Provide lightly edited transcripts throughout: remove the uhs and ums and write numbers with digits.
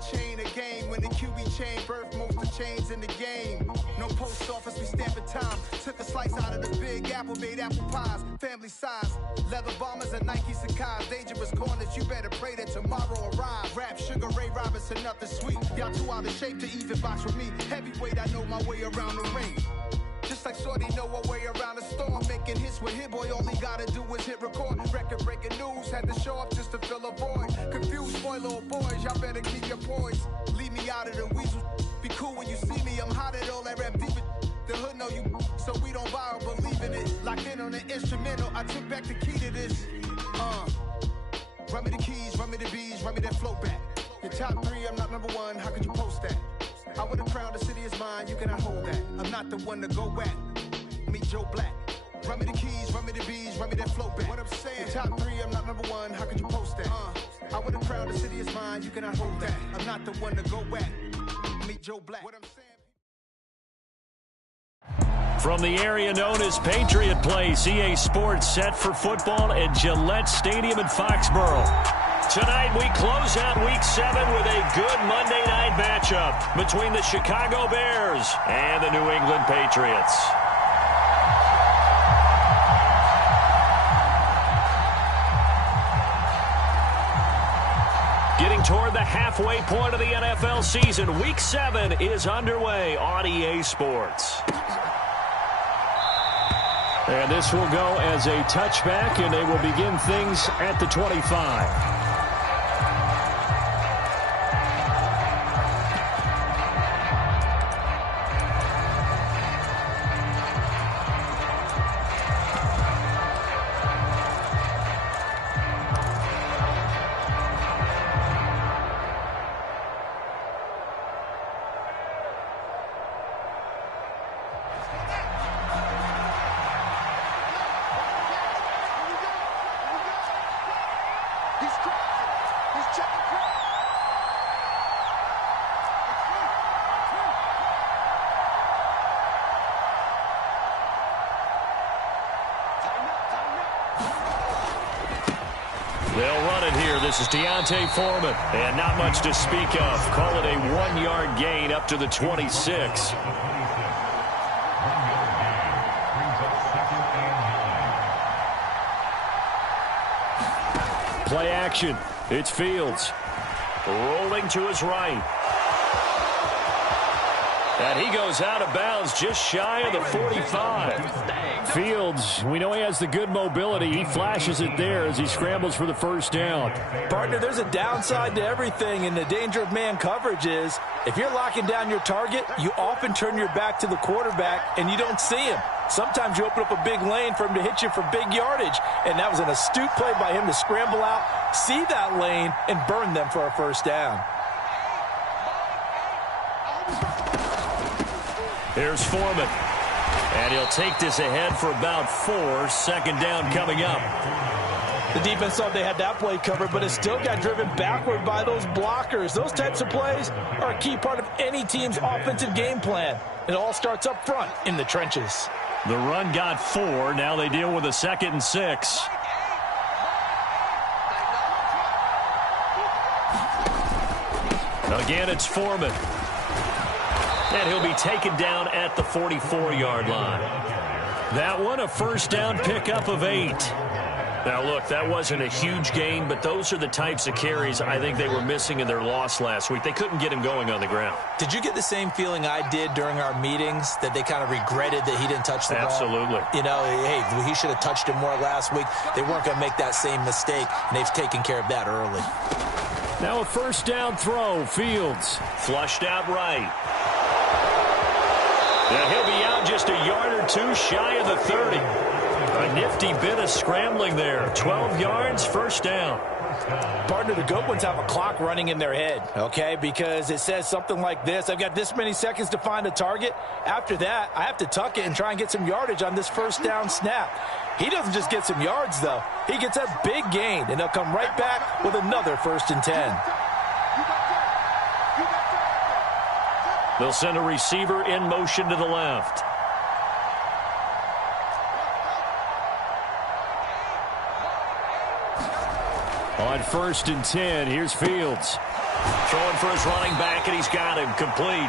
chain of game. When the QB chain birthed most of chains in the game. No post office, we stamping time. Took a slice out of the big apple, made apple pies. Family size, leather bombers and Nike Sacai's. Dangerous corners, you better pray that tomorrow arrives. Rap, Sugar Ray Robinson, nothing sweet. Y'all too out of shape to even box with me. Heavyweight, I know my way around the ring. Just like Shorty know her way around the storm. Making hits with Hit Boy, all he gotta do is hit record. Record breaking news, had to show up just to fill a void. Confused boy, little boys, y'all better keep your poise. Leave me out of the weasel. Be cool when you see me, I'm hot at all that rap deep. The hood know you, so we don't borrow, believe in it. Locked in on the instrumental, I took back the key to this. Run me the keys, run me the bees, run me that flow back. Your top 3, I'm not number 1, how could you post that? I would've crowned the city is mine, you cannot hold that. I'm not the one to go back. Meet Joe Black. Run me the keys, run me the bees, run me that flow back. What I'm saying, your top 3, I'm not number 1, how could you post that? I would've crowned the city is mine, you cannot hold that. I'm not the one to go back. Meet Joe Black. What I'm saying. From the area known as Patriot Place, EA Sports set for football at Gillette Stadium in Foxborough. Tonight we close out Week 7 with a good Monday night matchup between the Chicago Bears and the New England Patriots. Getting toward the halfway point of the NFL season, Week 7 is underway on EA Sports. And this will go as a touchback, and they will begin things at the 25. They'll run it here. This is D'Onta Foreman. And not much to speak of. Call it a 1-yard gain up to the 26. Play action. It's Fields. Rolling to his right. And he goes out of bounds just shy of the 45. Fields, we know he has the good mobility. He flashes it there as he scrambles for the first down. Partner, there's a downside to everything, and the danger of man coverage is if you're locking down your target, you often turn your back to the quarterback and you don't see him. Sometimes you open up a big lane for him to hit you for big yardage, and that was an astute play by him to scramble out, see that lane, and burn them for a first down. Here's Foreman. And he'll take this ahead for about 4. Second down coming up. The defense thought they had that play covered, but it still got driven backward by those blockers. Those types of plays are a key part of any team's offensive game plan. It all starts up front in the trenches. The run got 4. Now they deal with a 2nd and 6. Again, it's Foreman. And he'll be taken down at the 44-yard line. That one, a first down pickup of 8. Now, look, that wasn't a huge gain, but those are the types of carries I think they were missing in their loss last week. They couldn't get him going on the ground. Did you get the same feeling I did during our meetings, that they kind of regretted that he didn't touch the ball? Absolutely. You know, hey, he should have touched it more last week. They weren't going to make that same mistake, and they've taken care of that early. Now a first down throw. Fields flushed out right. And he'll be out just a yard or 2 shy of the 30. A nifty bit of scrambling there. 12 yards, first down. Partner, the good ones have a clock running in their head, okay? Because it says something like this: I've got this many seconds to find a target. After that, I have to tuck it and try and get some yardage on this first down snap. He doesn't just get some yards, though. He gets a big gain, and they'll come right back with another 1st and 10. They'll send a receiver in motion to the left. On 1st and 10, here's Fields. Throwing for his running back, and he's got him complete.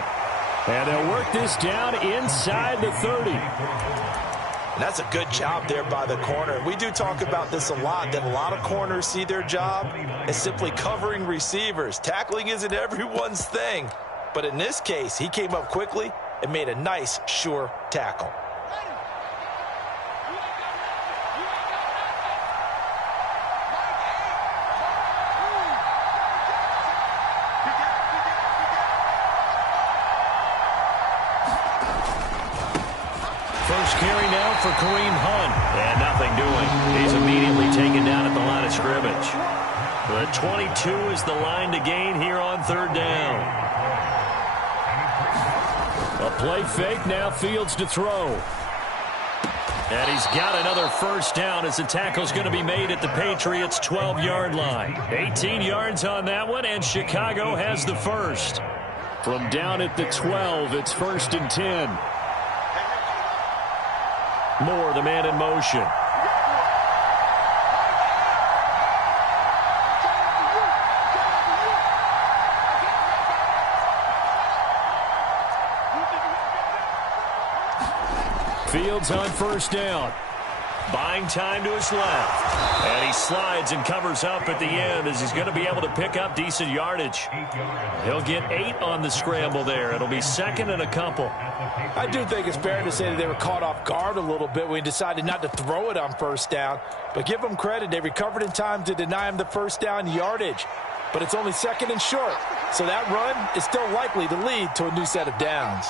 And they'll work this down inside the 30. And that's a good job there by the corner. We do talk about this a lot, that a lot of corners see their job as simply covering receivers. Tackling isn't everyone's thing. But in this case, he came up quickly and made a nice, sure tackle. First carry now for Kareem Hunt. And nothing doing. He's immediately taken down at the line of scrimmage. The 22 is the line to gain here on 3rd down. A play fake, now Fields to throw. And he's got another 1st down as the tackle's going to be made at the Patriots' 12-yard line. 18 yards on that one, and Chicago has the first. From down at the 12, it's 1st and 10. Moore, the man in motion. Fields on 1st down. Buying time to his left. And he slides and covers up at the end as he's going to be able to pick up decent yardage. He'll get 8 on the scramble there. It'll be 2nd and a couple. I do think it's fair to say that they were caught off guard a little bit when he decided not to throw it on 1st down. But give them credit. They recovered in time to deny him the 1st down yardage. But it's only 2nd and short. So that run is still likely to lead to a new set of downs.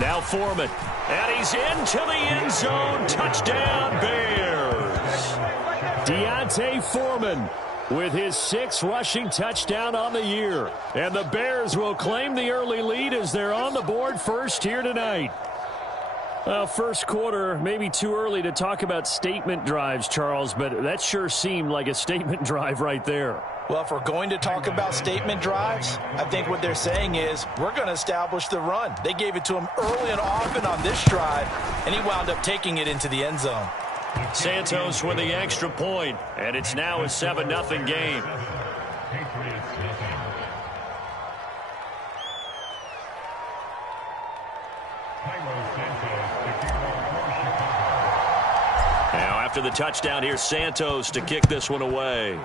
Now Foreman, and he's into the end zone. Touchdown, Bears. D'Onta Foreman with his 6th rushing touchdown on the year. And the Bears will claim the early lead as they're on the board first here tonight. Well, first quarter, maybe too early to talk about statement drives, Charles, but that sure seemed like a statement drive right there. Well, if we're going to talk about statement drives, I think what they're saying is we're going to establish the run. They gave it to him early and often on this drive, and he wound up taking it into the end zone. Santos with the extra point, and it's now a 7-0 game. Now after the touchdown, here's Santos to kick this one away.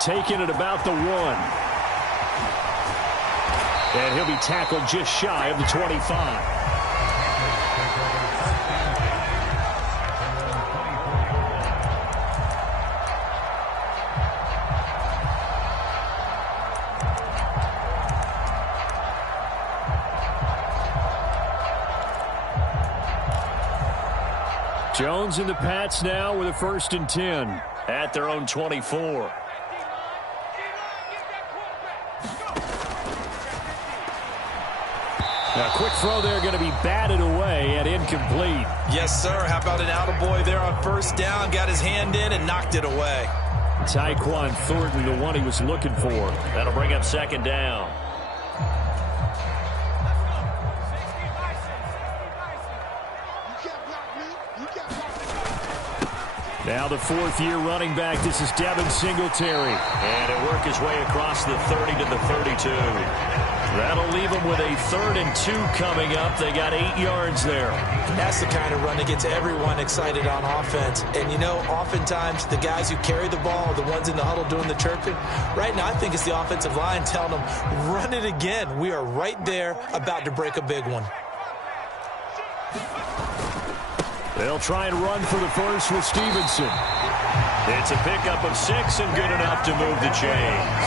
Taking it about the 1. And he'll be tackled just shy of the 25. Jones and the Pats now with a 1st and 10 at their own 24. Now, quick throw there going to be batted away and incomplete. Yes, sir. How about an attaboy there on 1st down? Got his hand in and knocked it away. Tyquan Thornton, the one he was looking for. That'll bring up 2nd down. Now the 4th-year running back. This is Devin Singletary. And he'll work his way across the 30 to the 32. That'll leave them with a 3rd and 2 coming up. They got 8 yards there. That's the kind of run that gets everyone excited on offense. And, you know, oftentimes the guys who carry the ball are the ones in the huddle doing the chirping. Right now, I think it's the offensive line telling them, run it again. We are right there about to break a big one. They'll try and run for the first with Stevenson. It's a pickup of 6 and good enough to move the chains.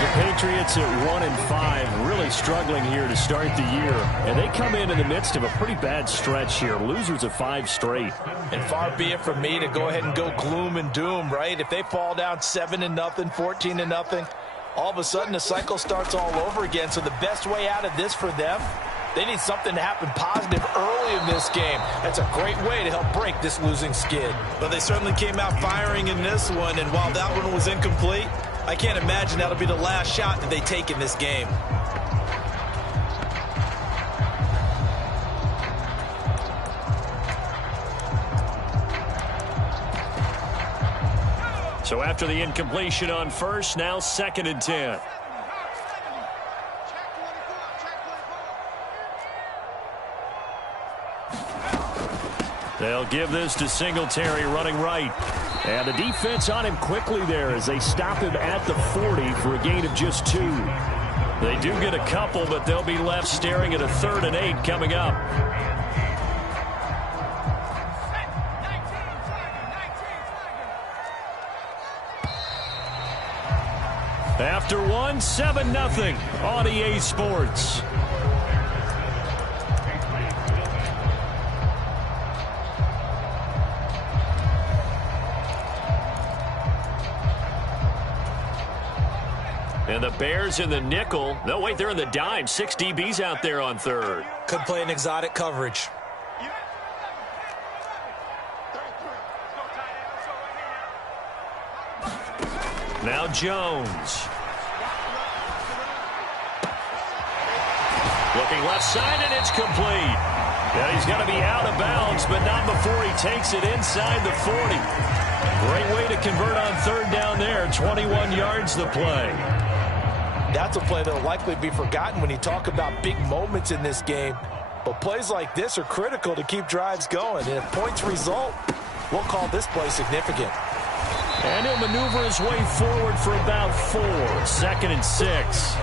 The Patriots at 1-5, really struggling here to start the year. And they come in the midst of a pretty bad stretch here. Losers of 5 straight. And far be it from me to go ahead and go gloom and doom, right? If they fall down 7-0, 14-0, all of a sudden the cycle starts all over again. So the best way out of this for them, they need something to happen positive early in in this game. That's a great way to help break this losing skid. But they certainly came out firing in this one, and while that one was incomplete, I can't imagine that'll be the last shot that they take in this game. So after the incompletion on first, now 2nd and 10. They'll give this to Singletary running right. And the defense on him quickly there as they stop him at the 40 for a gain of just 2. They do get a couple, but they'll be left staring at a 3rd and 8 coming up. After one, 7-0 on EA Sports. And the Bears in the nickel. No, wait, they're in the dime. 6 DBs out there on 3rd. Could play an exotic coverage. Now Jones. Looking left side, and it's complete. And he's going to be out of bounds, but not before he takes it inside the 40. Great way to convert on 3rd down there. 21 yards the play. That's a play that will likely be forgotten when you talk about big moments in this game. But plays like this are critical to keep drives going. And if points result, we'll call this play significant. And he'll maneuver his way forward for about 4. 2nd and 6.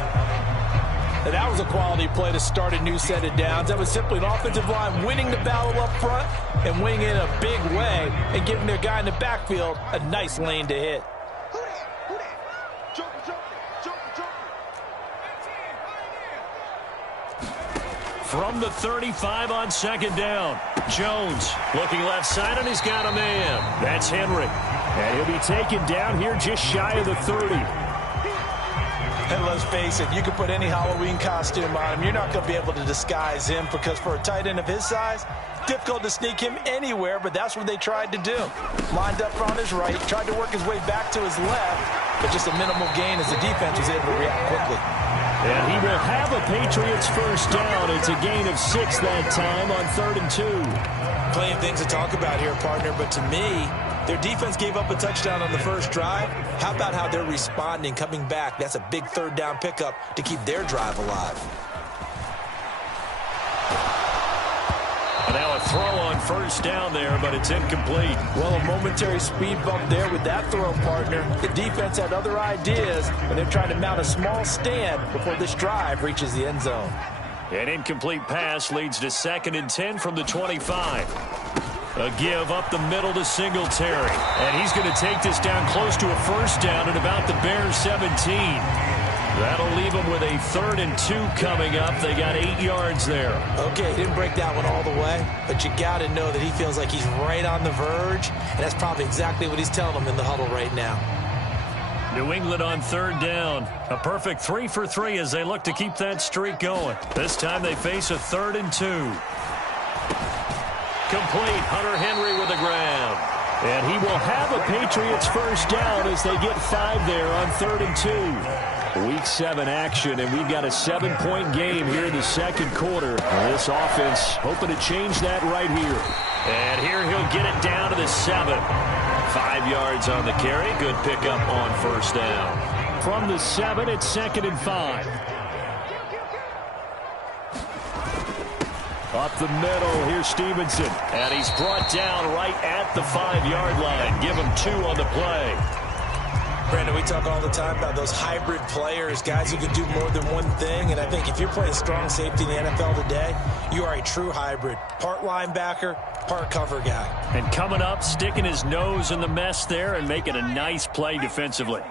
And that was a quality play to start a new set of downs. That was simply an offensive line winning the battle up front and winning it in a big way and giving their guy in the backfield a nice lane to hit. From the 35 on 2nd down. Jones looking left side, and he's got a man. That's Henry. And he'll be taken down here just shy of the 30. And let's face it, you can put any Halloween costume on him. You're not going to be able to disguise him because for a tight end of his size, difficult to sneak him anywhere, but that's what they tried to do. Lined up on his right, tried to work his way back to his left, but just a minimal gain as the defense was able to react quickly. And he will have a Patriots first down. It's a gain of 6 that time on 3rd and 2. Plenty of things to talk about here, partner, but to me, their defense gave up a touchdown on the first drive. How about how they're responding, coming back? That's a big 3rd down pickup to keep their drive alive. And now a throw on first down there, but it's incomplete. Well, a momentary speed bump there with that throw, partner. The defense had other ideas, and they're trying to mount a small stand before this drive reaches the end zone. An incomplete pass leads to 2nd and 10 from the 25. A give up the middle to Singletary. And he's going to take this down close to a first down at about the Bears 17. That'll leave them with a 3rd and 2 coming up. They got 8 yards there. Okay, didn't break that one all the way, but you got to know that he feels like he's right on the verge, and that's probably exactly what he's telling them in the huddle right now. New England on 3rd down. A perfect 3 for 3 as they look to keep that streak going. This time they face a 3rd and 2. Complete. Hunter Henry with a grab. And he will have a Patriots first down as they get 5 there on 3rd and 2. Week 7 action, and we've got a 7-point game here in the 2nd quarter. And this offense hoping to change that right here. And here he'll get it down to the 7. 5 yards on the carry. Good pickup on first down. From the 7, it's 2nd and 5. Up the middle, here's Stevenson. And he's brought down right at the 5-yard line. Give him 2 on the play. Brandon, we talk all the time about those hybrid players, guys who can do more than one thing. And I think if you're playing strong safety in the NFL today, you are a true hybrid. Part linebacker, part cover guy. And coming up, sticking his nose in the mess there and making a nice play defensively.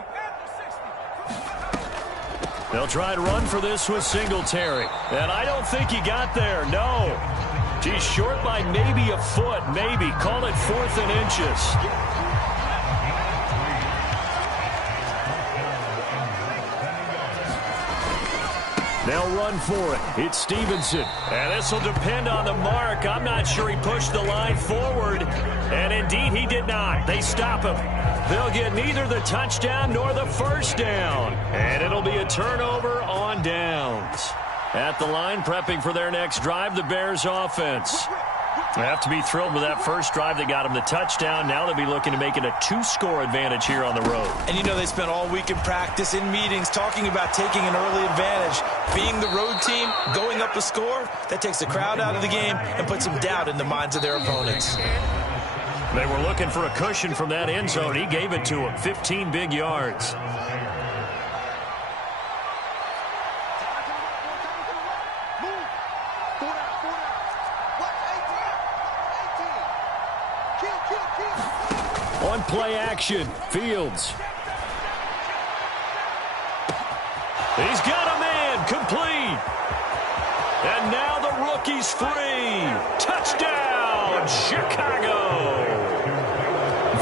They'll try to run for this with Singletary. And I don't think he got there. No. He's short by maybe a foot. Maybe. Call it 4th and inches. They'll run for it. It's Stevenson. And this will depend on the mark. I'm not sure he pushed the line forward. And indeed, he did not. They stop him. They'll get neither the touchdown nor the first down. And it'll be a turnover on downs. At the line, prepping for their next drive, the Bears offense. They have to be thrilled with that first drive that got them the touchdown. Now they'll be looking to make it a 2-score advantage here on the road. And you know they spent all week in practice, in meetings, talking about taking an early advantage. Being the road team, going up a score, that takes the crowd out of the game and puts some doubt in the minds of their opponents. They were looking for a cushion from that end zone. He gave it to them, 15 big yards. On play action, Fields. He's got a man, complete. And now the rookie's free. Touchdown, Chicago.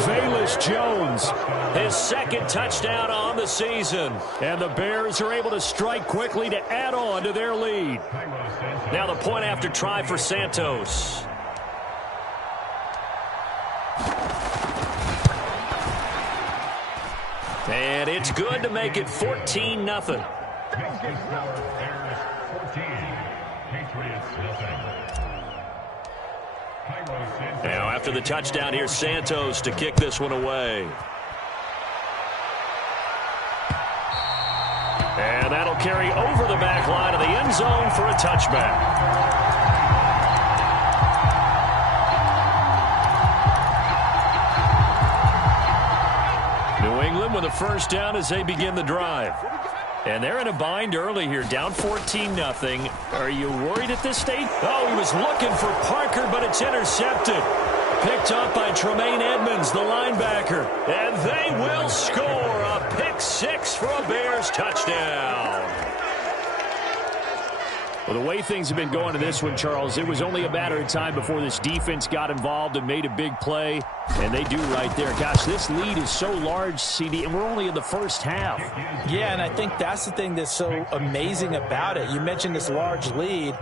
Velus Jones, his second touchdown on the season. And the Bears are able to strike quickly to add on to their lead. Now the point after try for Santos. And it's good to make it 14-0. Now after the touchdown, here's Santos to kick this one away. And that'll carry over the back line of the end zone for a touchback. New England with a first down as they begin the drive. And they're in a bind early here, down 14-0. Are you worried at this stage? Oh, he was looking for Parker, but it's intercepted. Picked up by Tremaine Edmonds, the linebacker. And they will score a pick six for a Bears touchdown. Well, the way things have been going in this one, Charles, it was only a matter of time before this defense got involved and made a big play. And they do right there. Gosh, this lead is so large, CD, and we're only in the first half. Yeah, and I think that's the thing that's so amazing about it. You mentioned this large lead.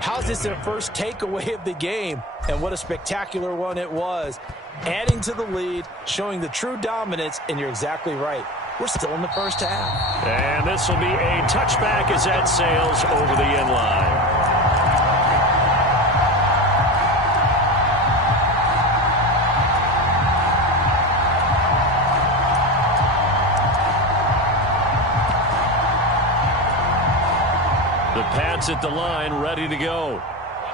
How's this their first takeaway of the game? And what a spectacular one it was. Adding to the lead, showing the true dominance, and you're exactly right. We're still in the first half. And this will be a touchback as that sails over the end line. The Pats at the line, ready to go.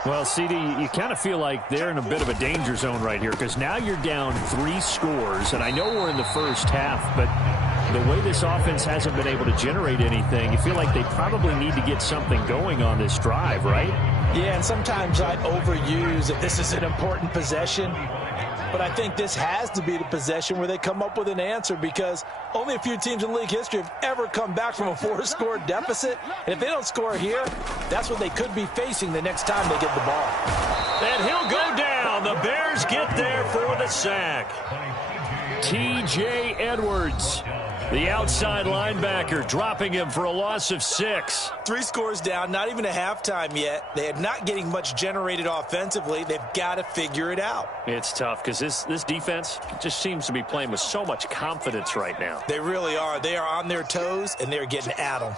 Well, CD, you kind of feel like they're in a bit of a danger zone right here because now you're down 3 scores, and I know we're in the first half, but the way this offense hasn't been able to generate anything, you feel like they probably need to get something going on this drive, right? Yeah, and sometimes I overuse that this is an important possession. But I think this has to be the possession where they come up with an answer because only a few teams in league history have ever come back from a 4-score deficit. And if they don't score here, that's what they could be facing the next time they get the ball. And he'll go down. The Bears get there for the sack. T.J. Edwards, the outside linebacker, dropping him for a loss of 6. 3 scores down, not even a halftime yet. They are not getting much generated offensively. They've got to figure it out. It's tough because this defense just seems to be playing with so much confidence right now. They really are. They are on their toes, and they're getting at them.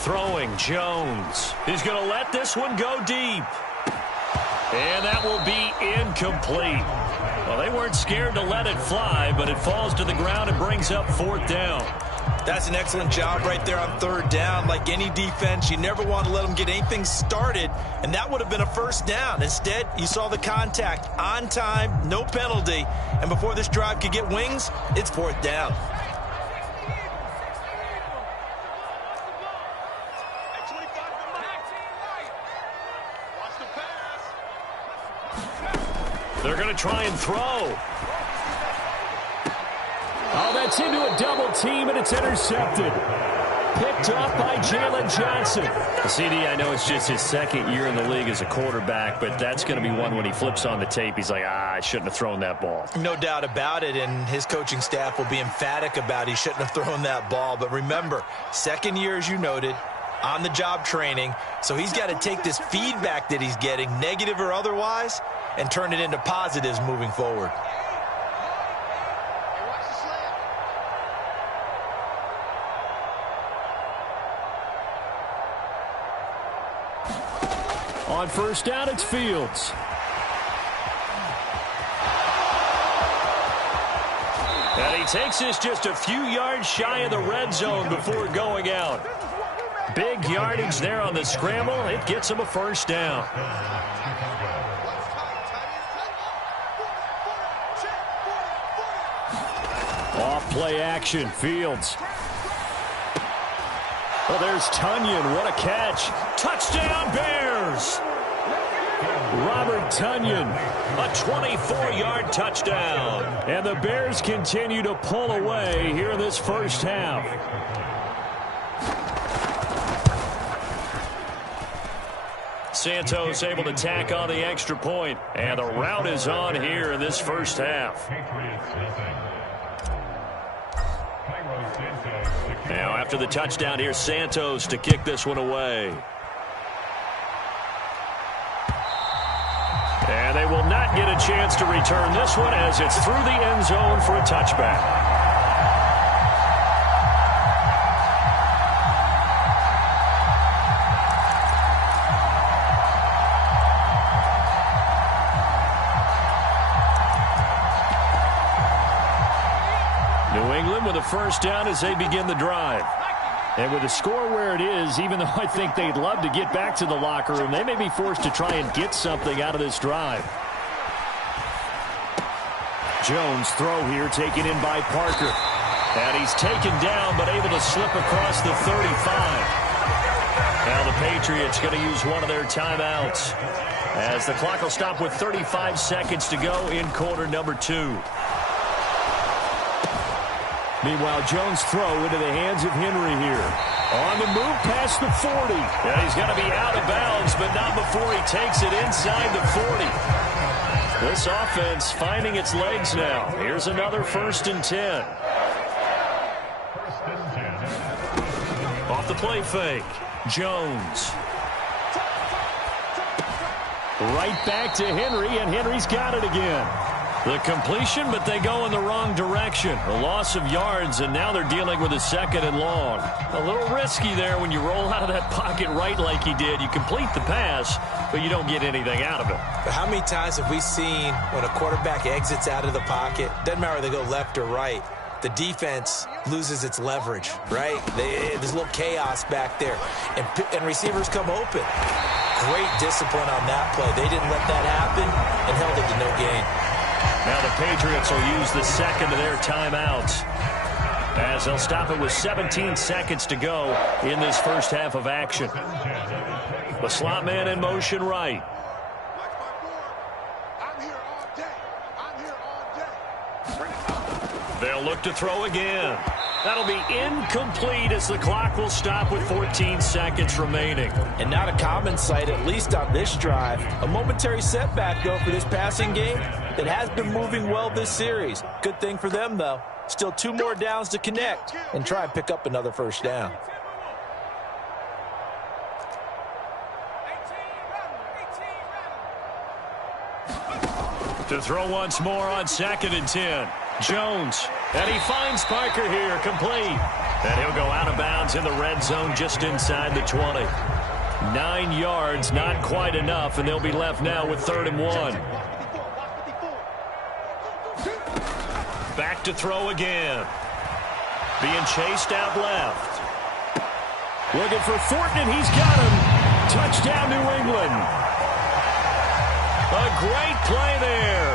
Throwing, Jones. He's going to let this one go deep. And that will be incomplete. Well, they weren't scared to let it fly, but it falls to the ground and brings up 4th down. That's an excellent job right there on 3rd down. Like any defense, you never want to let them get anything started, and that would have been a 1st down. Instead, you saw the contact on time, no penalty, and before this drive could get wings, it's 4th down. They're going to try and throw. Oh, that's into a double team, and it's intercepted. picked up by Jalen Johnson. CD, I know it's just his second year in the league as a quarterback, but that's going to be one when he flips on the tape. He's like, I shouldn't have thrown that ball. No doubt about it, and his coaching staff will be emphatic about he shouldn't have thrown that ball. But remember, second year, as you noted, on-the-job training, so he's got to take this feedback that he's getting, negative or otherwise, and turn it into positives moving forward. On first down, it's Fields. And he takes this just a few yards shy of the red zone before going out. Big yardage there on the scramble. It gets him a first down. Off play action, Fields. Oh, there's Tonyan. What a catch. Touchdown, Bears. Robert Tonyan, a 24-yard touchdown. And the Bears continue to pull away here in this first half. Santos able to tack on the extra point. And the rout is on here in this first half. Now after the touchdown, here's Santos to kick this one away. And they will not get a chance to return this one as it's through the end zone for a touchback. New England with a first down as they begin the drive. And with the score where it is, even though I think they'd love to get back to the locker room, they may be forced to try and get something out of this drive. Jones throw here taken in by Parker. And he's taken down but able to slip across the 35. Now the Patriots going to use one of their timeouts as the clock will stop with 35 seconds to go in quarter number 2. Meanwhile, Jones' throw into the hands of Henry here. On the move past the 40. And he's going to be out of bounds, but not before he takes it inside the 40. This offense finding its legs now. Here's another 1st and 10. Off the play fake. Jones. Right back to Henry, and Henry's got it again. The completion, but they go in the wrong direction. A loss of yards, and now they're dealing with a 2nd and long. A little risky there when you roll out of that pocket right like he did. You complete the pass, but you don't get anything out of it. But how many times have we seen when a quarterback exits out of the pocket, doesn't matter whether they go left or right, the defense loses its leverage, right? There's a little chaos back there, and receivers come open. Great discipline on that play. They didn't let that happen and held it to no gain. Now the Patriots will use the second of their timeouts as they'll stop it with 17 seconds to go in this first half of action. The slot man in motion right. They'll look to throw again. That'll be incomplete as the clock will stop with 14 seconds remaining. And not a common sight, at least on this drive. A momentary setback, though, for this passing game that has been moving well this series. Good thing for them, though. Still 2 more downs to connect and try and pick up another first down. To throw once more on 2nd and 10. Jones, and he finds Parker here, complete. And he'll go out of bounds in the red zone just inside the 20. 9 yards, not quite enough, and they'll be left now with 3rd and 1. Back to throw again. Being chased out left. Looking for Thornton, and he's got him. Touchdown, New England. A great play there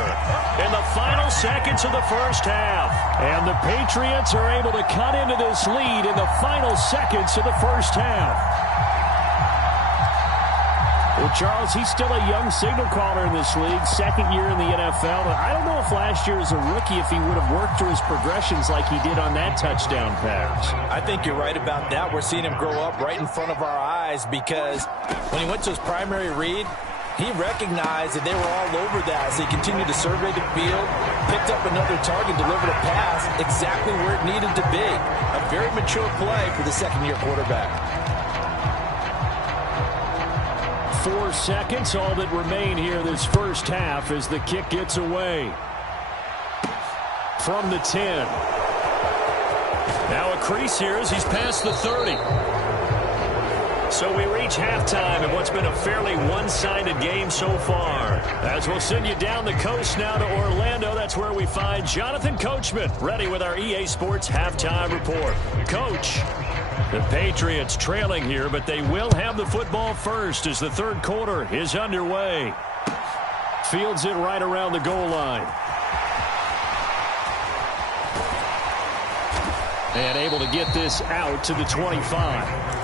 in the final seconds of the first half. And the Patriots are able to cut into this lead in the final seconds of the first half. Well, Charles, he's still a young signal caller in this league, second year in the NFL. I don't know if last year as a rookie if he would have worked through his progressions like he did on that touchdown pass. I think you're right about that. We're seeing him grow up right in front of our eyes because when he went to his primary read, he recognized that they were all over that as he continued to survey the field, picked up another target, delivered a pass exactly where it needed to be. A very mature play for the second-year quarterback. 4 seconds, all that remain here this first half as the kick gets away. From the 10. Now a crease here as he's past the 30. So we reach halftime in what's been a fairly one-sided game so far. As we'll send you down the coast now to Orlando, that's where we find Jonathan Coachman ready with our EA Sports Halftime Report. Coach, the Patriots trailing here, but they will have the football first as the third quarter is underway. Fields it right around the goal line. And able to get this out to the 25.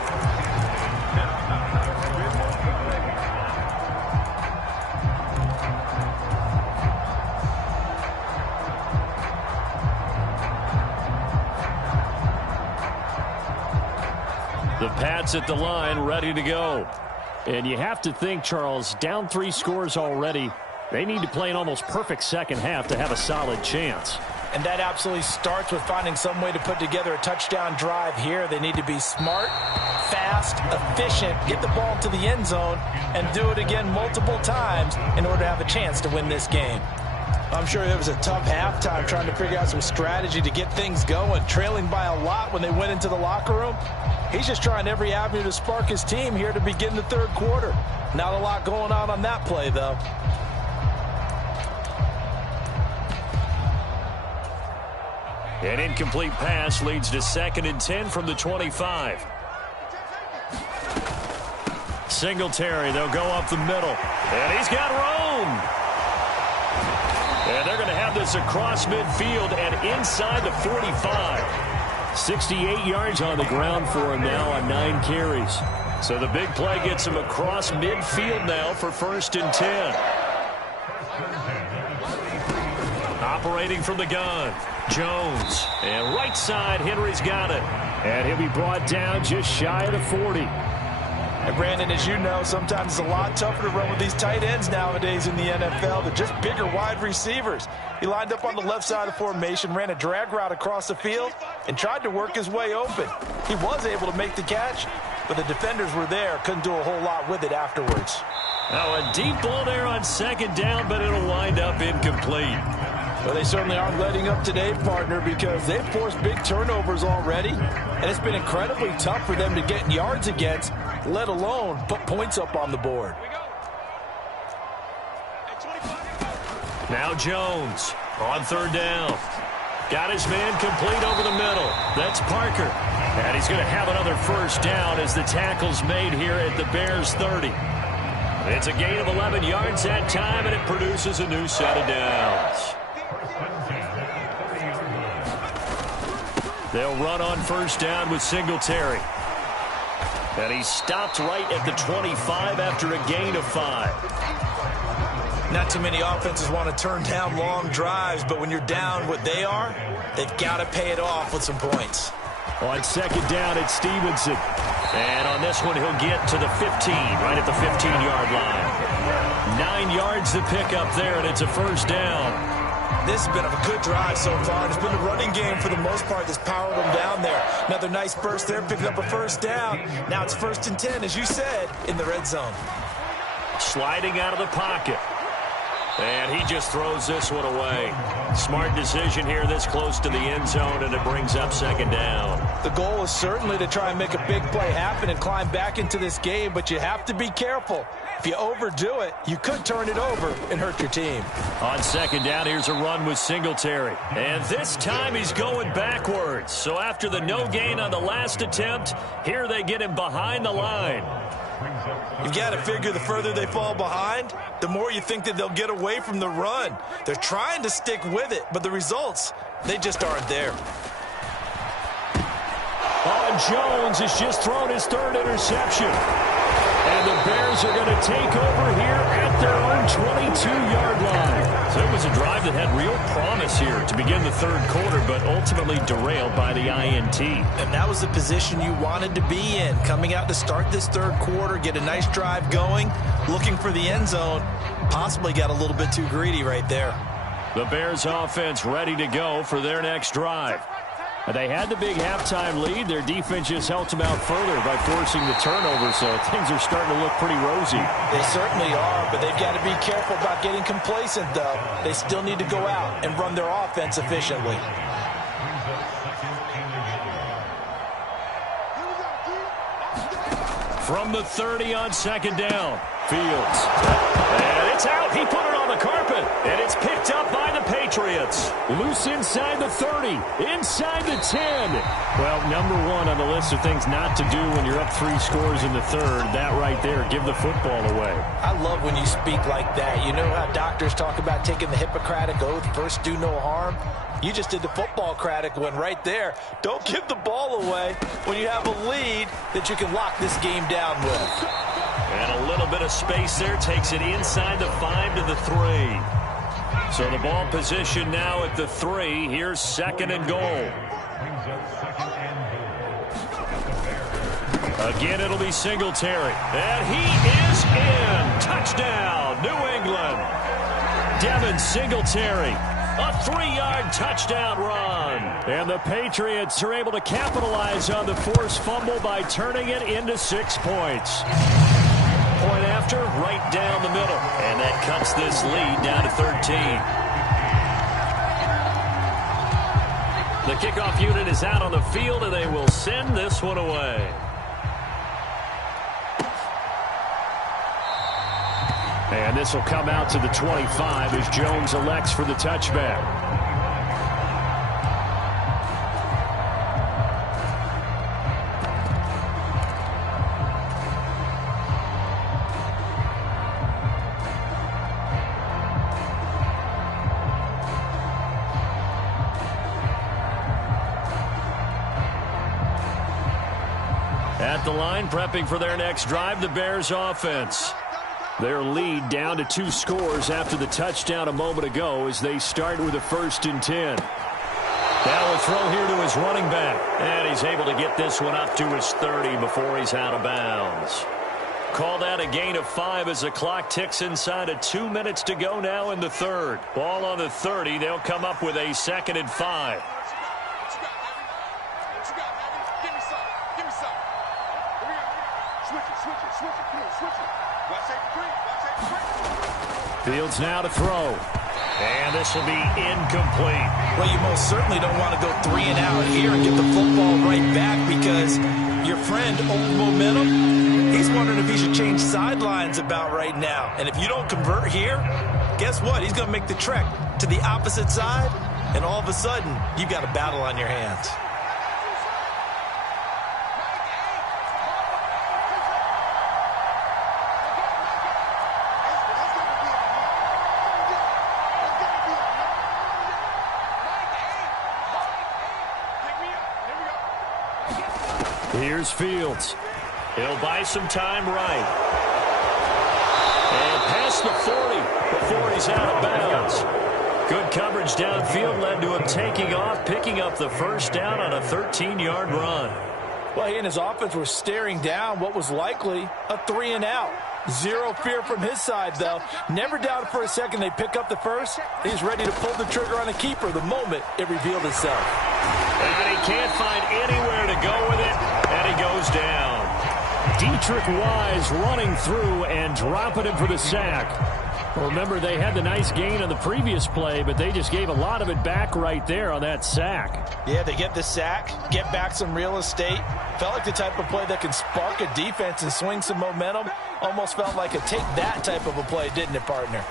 The Pats at the line, ready to go. And you have to think, Charles, down 3 scores already. They need to play an almost perfect second half to have a solid chance. And that absolutely starts with finding some way to put together a touchdown drive here. They need to be smart, fast, efficient, get the ball to the end zone, and do it again multiple times in order to have a chance to win this game. I'm sure it was a tough halftime trying to figure out some strategy to get things going, trailing by a lot when they went into the locker room. He's just trying every avenue to spark his team here to begin the third quarter. Not a lot going on that play, though. An incomplete pass leads to 2nd and 10 from the 25. Singletary, they'll go up the middle. And he's got room. And they're going to have this across midfield and inside the 45. 68 yards on the ground for him now on 9 carries. So the big play gets him across midfield now for 1st and 10. Operating from the gun, Jones. And right side, Henry's got it. And he'll be brought down just shy of the 40. And Brandon, as you know, sometimes it's a lot tougher to run with these tight ends nowadays in the NFL. They're just bigger wide receivers. He lined up on the left side of formation, ran a drag route across the field, and tried to work his way open. He was able to make the catch, but the defenders were there, couldn't do a whole lot with it afterwards. Now a deep ball there on 2nd down, but it'll wind up incomplete. Well, they certainly aren't letting up today, partner, because they've forced big turnovers already, and it's been incredibly tough for them to get yards against, let alone put points up on the board. Now Jones on 3rd down. Got his man complete over the middle. That's Parker. And he's going to have another 1st down as the tackle's made here at the Bears 30. It's a gain of 11 yards that time, and it produces a new set of downs. They'll run on 1st down with Singletary. And he stopped right at the 25 after a gain of 5. Not too many offenses want to turn down long drives, but when you're down what they are, they've got to pay it off with some points. On 2nd down, it's Stevenson. And on this one, he'll get to the 15, right at the 15-yard line. 9 yards to pick up there, and it's a 1st down. This has been a good drive so far. It's been the running game for the most part that's powered them down there. Another nice burst there, picking up a 1st down. Now it's 1st and 10, as you said, in the red zone. Sliding out of the pocket. And he just throws this one away. Smart decision here this close to the end zone, and it brings up 2nd down. The goal is certainly to try and make a big play happen and climb back into this game, but you have to be careful. If you overdo it, you could turn it over and hurt your team. On 2nd down, here's a run with Singletary. And this time he's going backwards. So after the no gain on the last attempt, here they get him behind the line. You've got to figure the further they fall behind, the more you think that they'll get away from the run. They're trying to stick with it, but the results, they just aren't there. Jones has just thrown his 3rd interception. And And the Bears are going to take over here at their own 22-yard line. So it was a drive that had real promise here to begin the third quarter, but ultimately derailed by the INT. And that was the position you wanted to be in, coming out to start this third quarter, get a nice drive going, looking for the end zone. Possibly got a little bit too greedy right there. The Bears offense ready to go for their next drive. They had the big halftime lead. Their defense just helped them out further by forcing the turnover, so things are starting to look pretty rosy. They certainly are, but they've got to be careful about getting complacent, though. They still need to go out and run their offense efficiently. From the 30 on second down, Fields. And it's out. He put it on the carpet. And it's picked up by the Patriots. Loose inside the 30. Inside the 10. Well, number one on the list of things not to do when you're up 3 scores in the third. That right there, give the football away. I love when you speak like that. You know how doctors talk about taking the Hippocratic Oath, first do no harm? You just did the football-cratic one right there. Don't give the ball away when you have a lead that you can lock this game down with. And a little bit of space there takes it inside the 5 to the 3. So the ball position now at the 3. Here's second and goal. Again, it'll be Singletary. And he is in. Touchdown, New England. Devin Singletary. A 3-yard touchdown run. And the Patriots are able to capitalize on the forced fumble by turning it into 6 points. Point after, right down the middle. And that cuts this lead down to 13. The kickoff unit is out on the field, and they will send this one away. And this will come out to the 25 as Jones elects for the touchback. At the line, prepping for their next drive, the Bears offense. Their lead down to 2 scores after the touchdown a moment ago as they start with a 1st and 10. Now a throw here to his running back. And he's able to get this one up to his 30 before he's out of bounds. Call that a gain of 5 as the clock ticks inside of 2 minutes to go now in the third. Ball on the 30. They'll come up with a 2nd and 5. Fields now to throw. And this will be incomplete. Well, you most certainly don't want to go 3 and out here and get the football right back because your friend, Old Momentum, he's wondering if he should change sidelines about right now. And if you don't convert here, guess what? He's going to make the trek to the opposite side, and all of a sudden, you've got a battle on your hands. Here's Fields. He'll buy some time right. And past the 40 before he's out of bounds. Good coverage downfield led to him taking off, picking up the first down on a 13-yard run. Well, he and his offense were staring down what was likely a 3 and out. Zero fear from his side, though. Never doubted for a second they pick up the first. He's ready to pull the trigger on a keeper the moment it revealed itself. And he can't find anywhere to go with it, and he goes down. Dietrich Wise running through and dropping him for the sack. Remember, they had the nice gain on the previous play, but they just gave a lot of it back right there on that sack. Yeah, they get the sack, get back some real estate. Felt like the type of play that can spark a defense and swing some momentum. Almost felt like a take-that type of a play, didn't it, partner?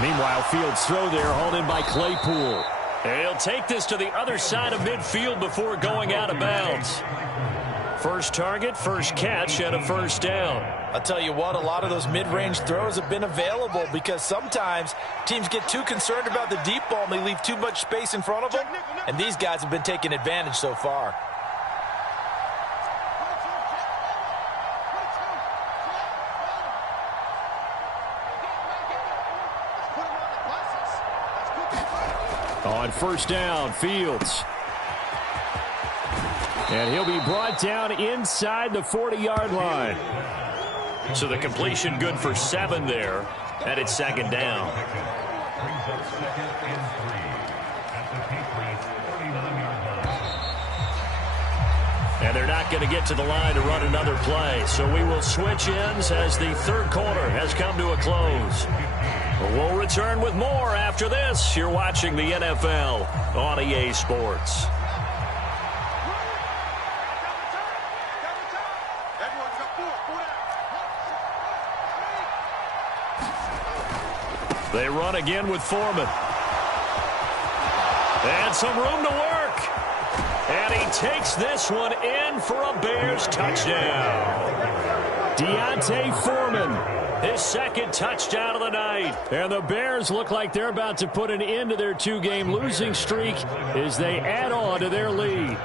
Meanwhile, Fields' throw there hauled in by Claypool. And he'll take this to the other side of midfield before going out of bounds. First target, first catch, and a first down. I'll tell you what, a lot of those mid-range throws have been available because sometimes teams get too concerned about the deep ball and they leave too much space in front of them, and these guys have been taking advantage so far. On first down, Fields. And he'll be brought down inside the 40-yard line. So the completion good for 7 there, and it's second down. And they're not going to get to the line to run another play. So we will switch ends as the third quarter has come to a close. We'll return with more after this. You're watching the NFL on EA Sports. They run again with Foreman. And some room to work. And he takes this one in for a Bears touchdown. D'Onta Foreman, his second touchdown of the night. And the Bears look like they're about to put an end to their 2-game losing streak as they add on to their lead.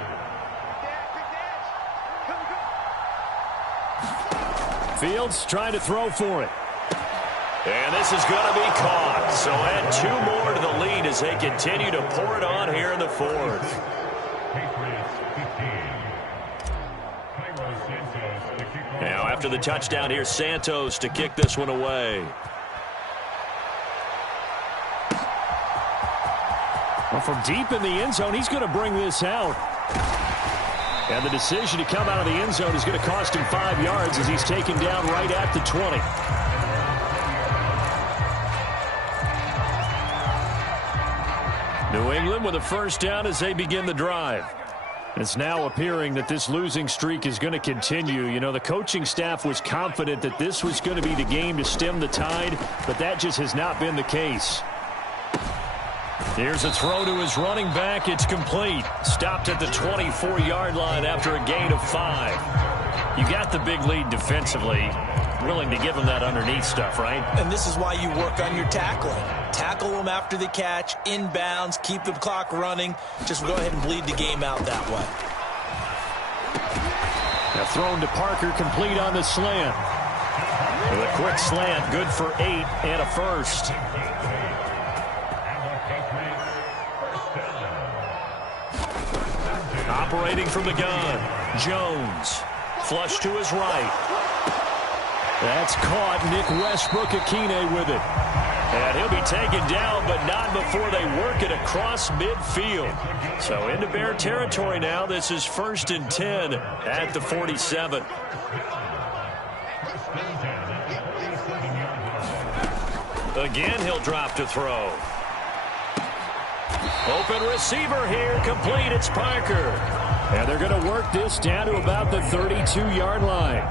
Fields trying to throw for it. And this is going to be caught. So add 2 more to the lead as they continue to pour it on here in the fourth. Now after the touchdown, here's Santos to kick this one away. Well, from deep in the end zone, he's going to bring this out. And the decision to come out of the end zone is going to cost him 5 yards as he's taken down right at the 20. New England with a first down as they begin the drive. It's now appearing that this losing streak is going to continue. You know, the coaching staff was confident that this was going to be the game to stem the tide, but that just has not been the case. Here's a throw to his running back. It's complete. Stopped at the 24-yard line after a gain of 5. You got the big lead defensively. Willing to give him that underneath stuff, right? And this is why you work on your tackling. Tackle them after the catch, inbounds, keep the clock running. Just go ahead and bleed the game out that way. Now thrown to Parker, complete on the slant. With a quick slant, good for 8 and a first. Operating from the gun, Jones. Flush to his right. That's caught. Nick Westbrook-Akine with it. And he'll be taken down, but not before they work it across midfield. So into Bear territory now. This is 1st and 10 at the 47. Again, he'll drop to throw. Open receiver here, complete. It's Parker. And they're going to work this down to about the 32-yard line.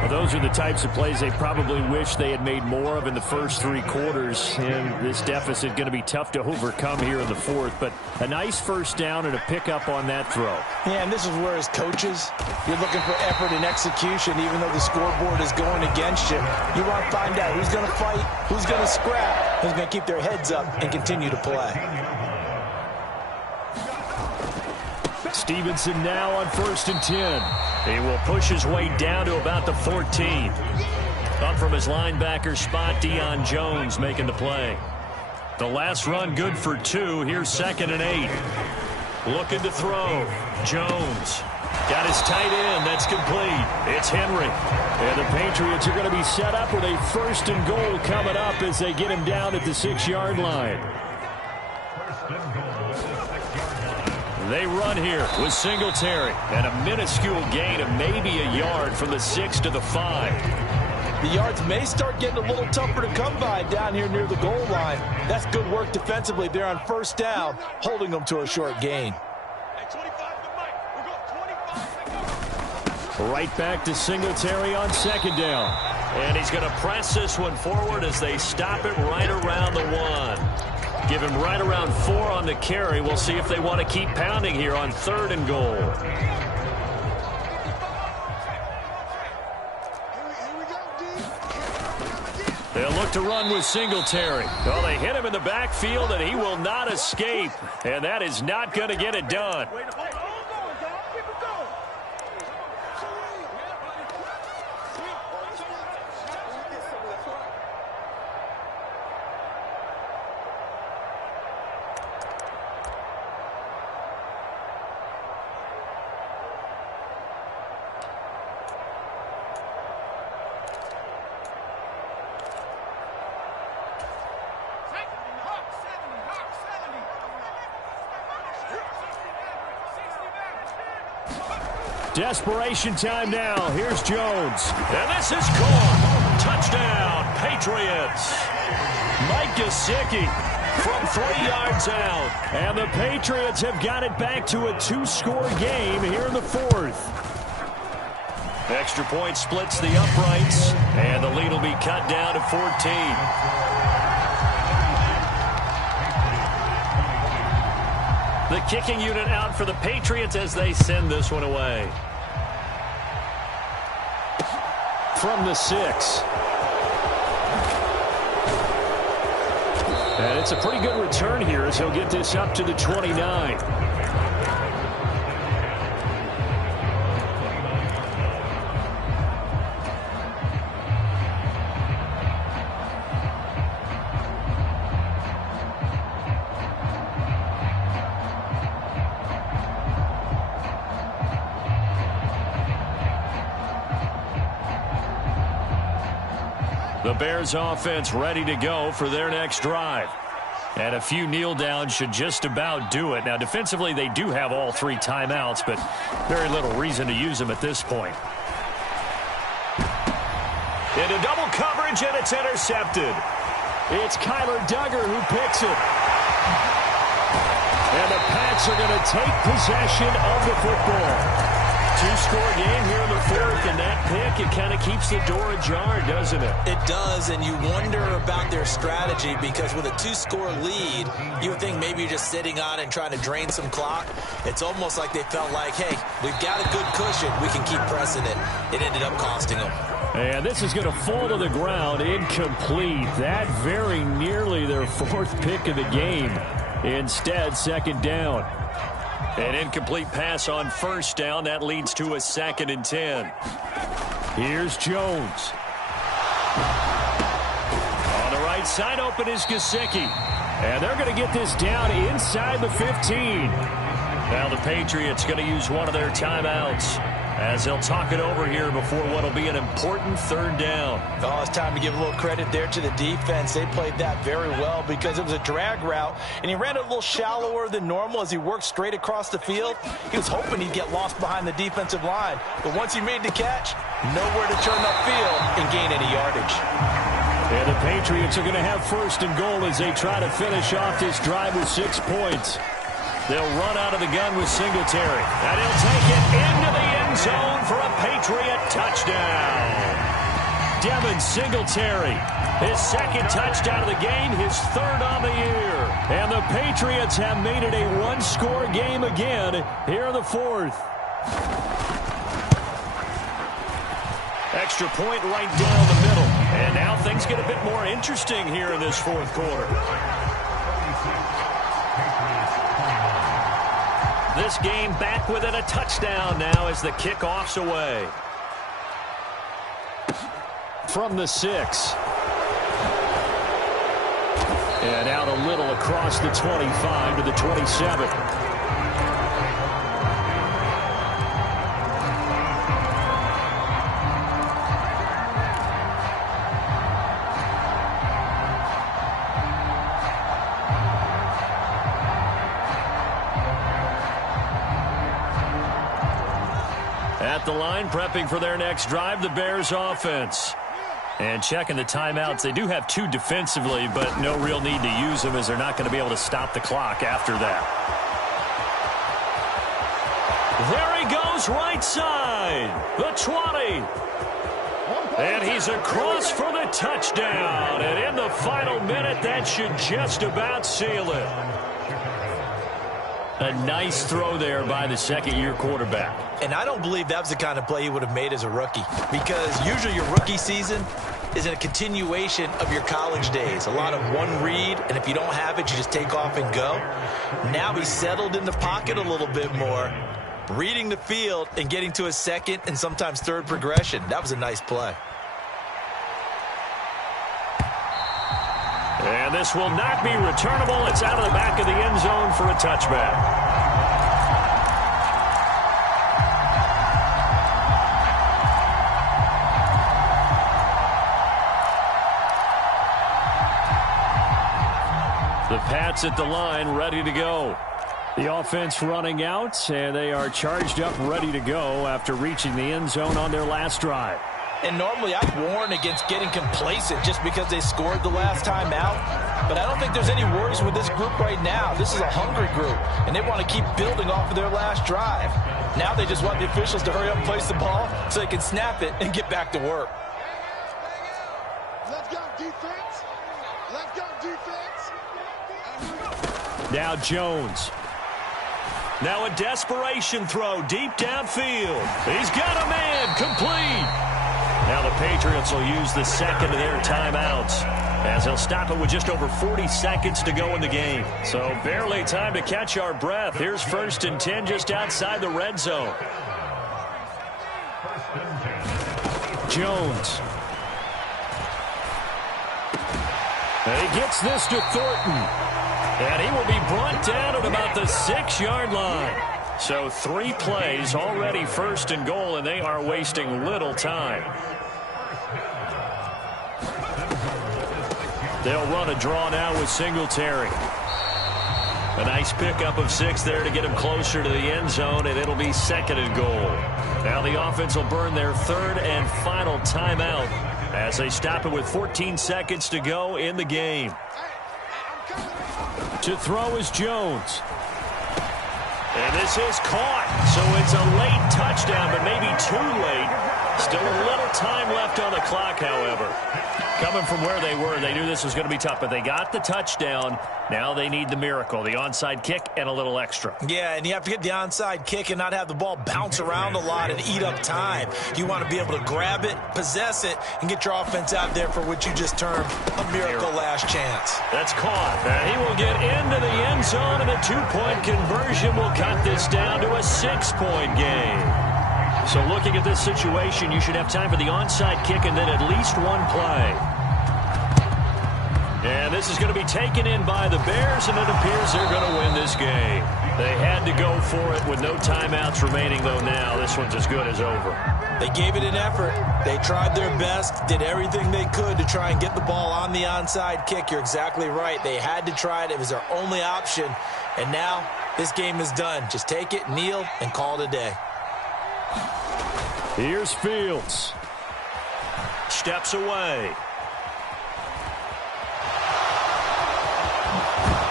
Well, those are the types of plays they probably wish they had made more of in the first 3 quarters. And this deficit going to be tough to overcome here in the fourth. But a nice first down and a pickup on that throw. Yeah, and this is where as coaches, you're looking for effort and execution. Even though the scoreboard is going against you, you want to find out who's going to fight, who's going to scrap, who's going to keep their heads up and continue to play. Stevenson now on 1st and 10. He will push his way down to about the 14. Up from his linebacker spot, Deion Jones making the play. The last run good for 2. Here's 2nd and 8. Looking to throw. Jones. Got his tight end. That's complete. It's Henry. And the Patriots are going to be set up with a 1st and goal coming up as they get him down at the 6-yard line. They run here with Singletary, and a minuscule gain of maybe a yard from the 6 to the 5. The yards may start getting a little tougher to come by down here near the goal line. That's good work defensively there on first down, holding them to a short gain. Right back to Singletary on 2nd down. And he's going to press this one forward as they stop it right around the 1. Give him right around 4 on the carry. We'll see if they want to keep pounding here on 3rd and goal. They'll look to run with Singletary. Well, they hit him in the backfield, and he will not escape. And that is not going to get it done. Desperation time now. Here's Jones. And this is caught. Touchdown, Patriots. Mike Gesicki from 3 yards out. And the Patriots have got it back to a 2-score game here in the fourth. Extra point splits the uprights, and the lead will be cut down to 14. The kicking unit out for the Patriots as they send this one away. From the 6. And it's a pretty good return here as he'll get this up to the 29. The Bears offense ready to go for their next drive. And a few kneel downs should just about do it. Now, defensively, they do have all 3 timeouts, but very little reason to use them at this point. Into double coverage, and it's intercepted. It's Kyler Duggar who picks it. And the Pats are going to take possession of the football. 2-score game here in the fourth, and that pick, it kind of keeps the door ajar, doesn't it? It does, and you wonder about their strategy because with a 2-score lead, you would think maybe you're just sitting on and trying to drain some clock. It's almost like they felt like, hey, we've got a good cushion. We can keep pressing it. It ended up costing them. And this is going to fall to the ground, incomplete. That very nearly their 4th pick of the game. Instead, second down. An incomplete pass on first down. That leads to a 2nd and 10. Here's Jones. On the right side, open is Gesicki. And they're going to get this down inside the 15. Now the Patriots going to use one of their timeouts as they'll talk it over here before what will be an important 3rd down. Oh, it's time to give a little credit there to the defense. They played that very well because it was a drag route, and he ran it a little shallower than normal as he worked straight across the field. He was hoping he'd get lost behind the defensive line, but once he made the catch, nowhere to turn upfield and gain any yardage. And the Patriots are going to have 1st and goal as they try to finish off this drive with 6 points. They'll run out of the gun with Singletary. And he'll take it into the end zone for a Patriot touchdown. Devin Singletary, his 2nd touchdown of the game, his 3rd on the year. And the Patriots have made it a 1-score game again here in the 4th. Extra point right down the middle. And now things get a bit more interesting here in this 4th quarter. This game back within a touchdown now as the kickoff's away. From the 6. And out a little across the 25 to the 27. At the line, prepping for their next drive, the Bears offense. And checking the timeouts. They do have 2 defensively, but no real need to use them as they're not going to be able to stop the clock after that. There he goes, right side. The 20. And he's across for the touchdown. And in the final minute, that should just about seal it. A nice throw there by the 2nd-year quarterback. And I don't believe that was the kind of play he would have made as a rookie, because usually your rookie season is a continuation of your college days. A lot of one read, and if you don't have it, you just take off and go. Now he's settled in the pocket a little bit more, reading the field and getting to a 2nd and sometimes 3rd progression. That was a nice play. And this will not be returnable. It's out of the back of the end zone for a touchback. The Pats at the line, ready to go. The offense running out, and they are charged up, ready to go after reaching the end zone on their last drive. And normally I'd warn against getting complacent just because they scored the last time out. But I don't think there's any worries with this group right now. This is a hungry group, and they want to keep building off of their last drive. Now they just want the officials to hurry up and place the ball so they can snap it and get back to work. Let's go, defense. Let's go, defense. Now Jones. Now a desperation throw deep downfield. He's got a man, complete. Now the Patriots will use the second of their timeouts as they'll stop it with just over 40 seconds to go in the game. So barely time to catch our breath. Here's 1st and 10 just outside the red zone. Jones. And he gets this to Thornton. And he will be brought down at about the 6-yard line. So 3 plays, already 1st and goal, and they are wasting little time. They'll run a draw now with Singletary. A nice pickup of 6 there to get him closer to the end zone, and it'll be 2nd and goal. Now the offense will burn their 3rd and final timeout as they stop it with 14 seconds to go in the game. To throw is Jones. And this is caught, so it's a late touchdown, but maybe too late. Still a little time left on the clock, however. Coming from where they were, they knew this was going to be tough, but they got the touchdown. Now they need the miracle, the onside kick and a little extra. Yeah, and you have to get the onside kick and not have the ball bounce around a lot and eat up time. You want to be able to grab it, possess it, and get your offense out there for what you just termed a miracle last chance. That's caught. And he will get into the end zone, and the 2-point conversion will cut this down to a 6-point game. So looking at this situation, you should have time for the onside kick and then at least 1 play. And this is going to be taken in by the Bears, and it appears they're going to win this game. They had to go for it with no timeouts remaining, though now this one's as good as over. They gave it an effort. They tried their best, did everything they could to try and get the ball on the onside kick. You're exactly right. They had to try it. It was their only option. And now this game is done. Just take it, kneel, and call it a day. Here's Fields. Steps away.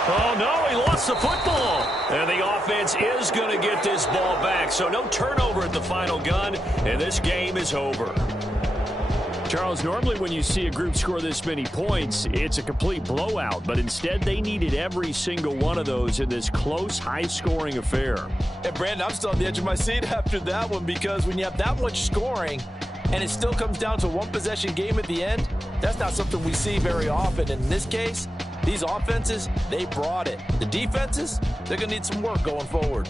Oh, no, he lost the football. And the offense is going to get this ball back. So no turnover at the final gun, and this game is over. Charles, normally when you see a group score this many points, it's a complete blowout. But instead, they needed every single one of those in this close, high-scoring affair. And, Brandon, I'm still on the edge of my seat after that one because when you have that much scoring and it still comes down to a one-possession game at the end, that's not something we see very often. And in this case, these offenses, they brought it. The defenses, they're going to need some work going forward.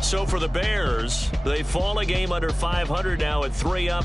So for the Bears, they fall a game under 500 now at 3 up.